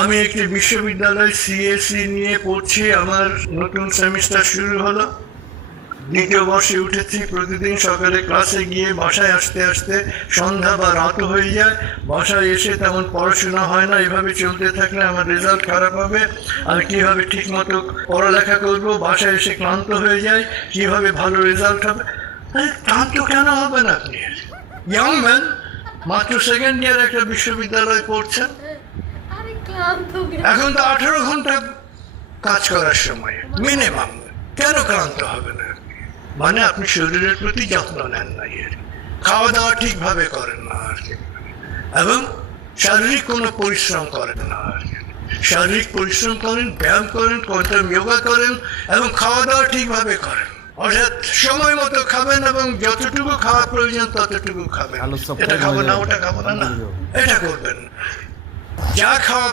আমি একটি বিশ্ববিদ্যালয় সিএসসি নিয়ে পড়ছি। আমার নতুন সেমিস্টার শুরু হলো, দ্বিতীয় বর্ষে উঠেছি। প্রতিদিন সকালে ক্লাসে গিয়ে বাসায় আসতে আসতে সন্ধ্যা বা রাত হয়ে যায়। বাসায় এসে তেমন পড়াশোনা হয় না। এভাবে চলতে থাকলে আমার রেজাল্ট খারাপ হবে। আমি কিভাবে ঠিক মতো পড়ালেখা করবো? বাসায় এসে ক্লান্ত হয়ে যায়। কিভাবে ভালো রেজাল্ট হবে? ক্লান্ত কেন হবেন আপনি? ইয়ং ম্যান, মাত্র সেকেন্ড ইয়ার একটা বিশ্ববিদ্যালয়ে পড়ছেন। এখন তো 18 ঘন্টা কাজ করার সময় মিনিমাম। কেন ক্লান্ত হবে না? মানে আপনি শরীরের প্রতি যত্ন নেন না, খাওয়া দাওয়া ঠিকভাবে করেন না আর কি, এবং শারীরিক কোনো পরিশ্রম করেন না আর কি। শারীরিক পরিশ্রম করেন, ব্যায়াম করেন, যোগা করেন এবং খাওয়া দাওয়া ঠিকভাবে করেন। অর্থাৎ সময় মতো খাবেন এবং যতটুকু খাওয়া প্রয়োজন ততটুকু খাবেন। এটা খাবো না, ওটা খাবো না, এটা করবেন। যা খাওয়া